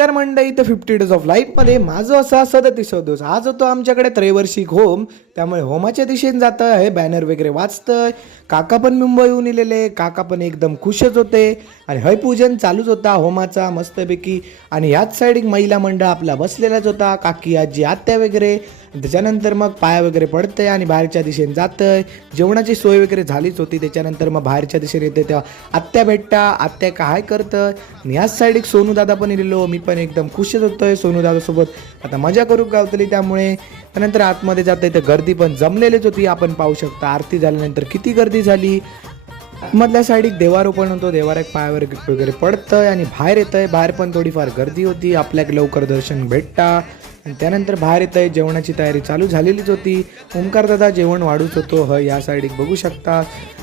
नमस्कार मंडळी, तर 50 डेज ऑफ लाईफमध्ये माझं असा 37 दिवस. आज होतो आमच्याकडे त्रैवर्षिक होम, त्यामुळे होमाच्या दिशेने जातं आहे. बॅनर वगैरे वाचतंय. काका पण मुंबईहून इलेले, काका पण एकदम खुशच होते आणि हयपूजन चालूच होता होमाचा मस्तपैकी. आणि ह्याच साईड एक महिला मंडळ आपला बसलेलाच होता, काकी आजी आत्या वगैरे. त्याच्यानंतर मग पाया वगैरे पडतंय आणि बाहेरच्या दिशेने जातंय. जेवणाची सोय वगैरे झालीच होती. त्याच्यानंतर मग बाहेरच्या दिशेने येते तेव्हा आत्या भेटता, आत्या काय करतं. आणि ह्याच साईड एक सोनू दादा पण इलेलो. मी पण एकदम खुशच होतोय सोनू दादासोबत आता मजा करू गावतली. त्यामुळे त्यानंतर आतमध्ये जाता तर गर्दी पण जमलेलीच होती. आपण पाहू शकता आरती झाल्यानंतर किती गर्दी झाली. मधल्या साईड एक देवारो पण होतो, देवार एक पायावर वगैरे पडतंय आणि बाहेर येतंय. बाहेर पण थोडीफार गर्दी होती, आपल्याला लवकर दर्शन भेटता. आणि त्यानंतर बाहेर येतंय, जेवणाची तयारी चालू झालेलीच होती. ओंकार दादा जेवण वाढूच होतो या साईड एक बघू शकता.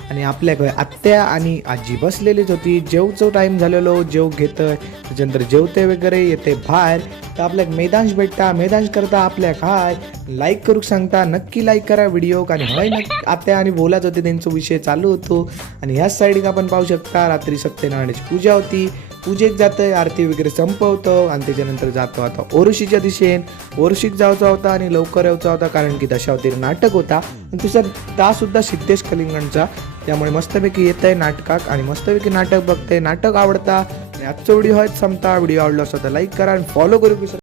आणि आपल्या आत्या आणि आजी बसलेलीच होती. जेवचं टाईम झालेलो, जेव घेतंय त्याच्यानंतर जेवते वगैरे येते बाहेर. तर आपल्याला मैदान भेटता, मैदान करता आपल्या काय लाईक करू सांगता. नक्की लाईक करा व्हिडिओ, कारण हय नक्की आत्या आणि बोलाच होते, त्यांचा विषय चालू होतो. आणि ह्याच साईड आपण पाहू शकता रात्री सत्यनारायणाची पूजा होती. पूजेक जातंय, आरती वगैरे संपवतो आणि त्याच्यानंतर जातो आता ओरुशीच्या दिशेन. ओरुशीक जायचा होता आणि लवकर यायचा होता, कारण की दशावतारी नाटक होता आणि दुसरा तासुद्धा सिद्धेश कलिंगणचा. त्यामुळे मस्तपैकी येत आहे नाटकाक आणि मस्तपैकी नाटक बघतंय. नाटक आवडता. आजचा व्हिडिओ हयच संपता. व्हिडिओ आवडला असता तर लाईक करा आणि फॉलो करू विसरा.